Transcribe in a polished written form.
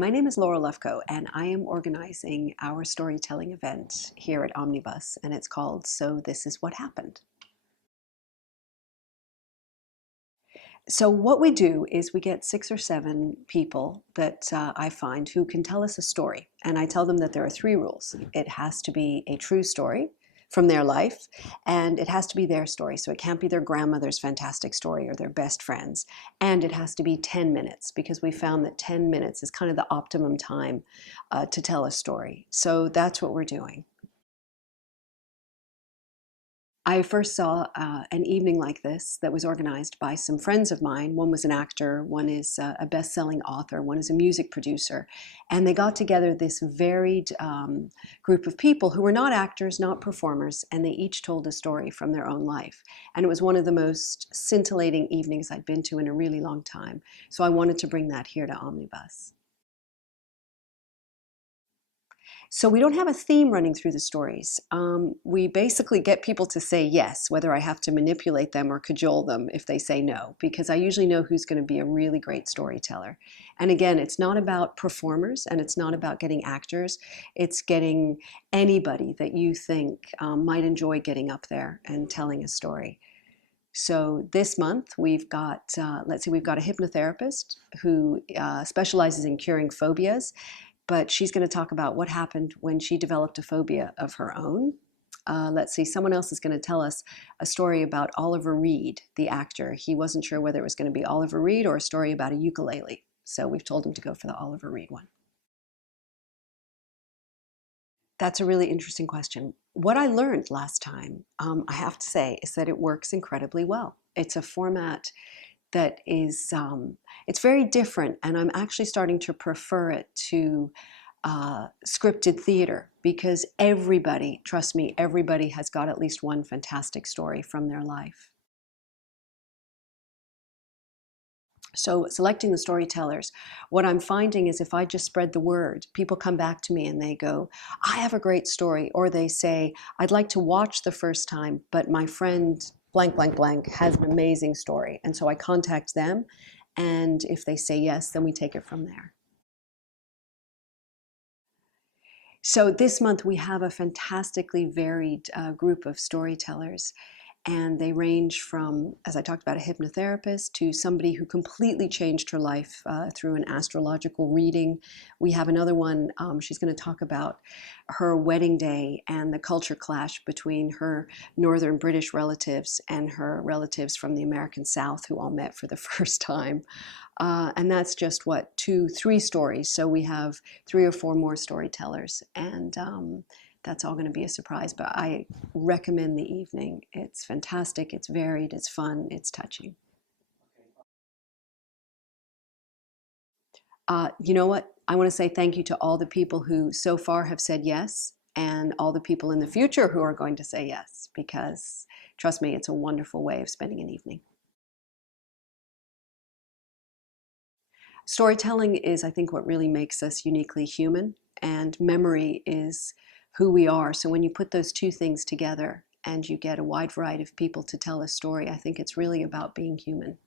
My name is Laurel Lefkow, and I am organizing our storytelling event here at Omnibus, and it's called So This Is What Happened. So what we do is we get 6 or 7 people that I find who can tell us a story, and I tell them that there are 3 rules. It has to be a true story from their life, and it has to be their story. So it can't be their grandmother's fantastic story or their best friends. And it has to be 10 minutes, because we found that 10 minutes is kind of the optimum time to tell a story. So that's what we're doing. I first saw an evening like this that was organized by some friends of mine. One was an actor, one is a best-selling author, one is a music producer. And they got together this varied group of people who were not actors, not performers, and they each told a story from their own life. And it was one of the most scintillating evenings I'd been to in a really long time. So I wanted to bring that here to Omnibus. So we don't have a theme running through the stories. We basically get people to say yes, whether I have to manipulate them or cajole them if they say no, because I usually know who's going to be a really great storyteller. And again, it's not about performers and it's not about getting actors. It's getting anybody that you think might enjoy getting up there and telling a story. So this month we've got, let's see, we've got a hypnotherapist who specializes in curing phobias, but she's going to talk about what happened when she developed a phobia of her own. Let's see, someone else is going to tell us a story about Oliver Reed, the actor. He wasn't sure whether it was going to be Oliver Reed or a story about a ukulele. So we've told him to go for the Oliver Reed one. That's a really interesting question. What I learned last time, I have to say, is that it works incredibly well. It's a format that is, it's very different, and I'm actually starting to prefer it to scripted theater, because everybody, trust me, everybody has got at least one fantastic story from their life. So selecting the storytellers, what I'm finding is if I just spread the word, people come back to me and they go, I have a great story. Or they say, I'd like to watch the first time, but my friend blank, blank, blank has an amazing story. And so I contact them. And if they say yes, then we take it from there. So this month we have a fantastically varied group of storytellers. And they range from, as I talked about, a hypnotherapist to somebody who completely changed her life through an astrological reading. We have another one, she's going to talk about her wedding day and the culture clash between her northern British relatives and her relatives from the American South, who all met for the first time. And that's just, what, 2, 3 stories. So we have 3 or 4 more storytellers. And that's all going to be a surprise, but I recommend the evening. It's fantastic, it's varied, it's fun, it's touching. You know what? I want to say thank you to all the people who so far have said yes, and all the people in the future who are going to say yes, because trust me, it's a wonderful way of spending an evening. Storytelling is, I think, what really makes us uniquely human, and memory is who we are. So when you put those 2 things together and you get a wide variety of people to tell a story, I think it's really about being human.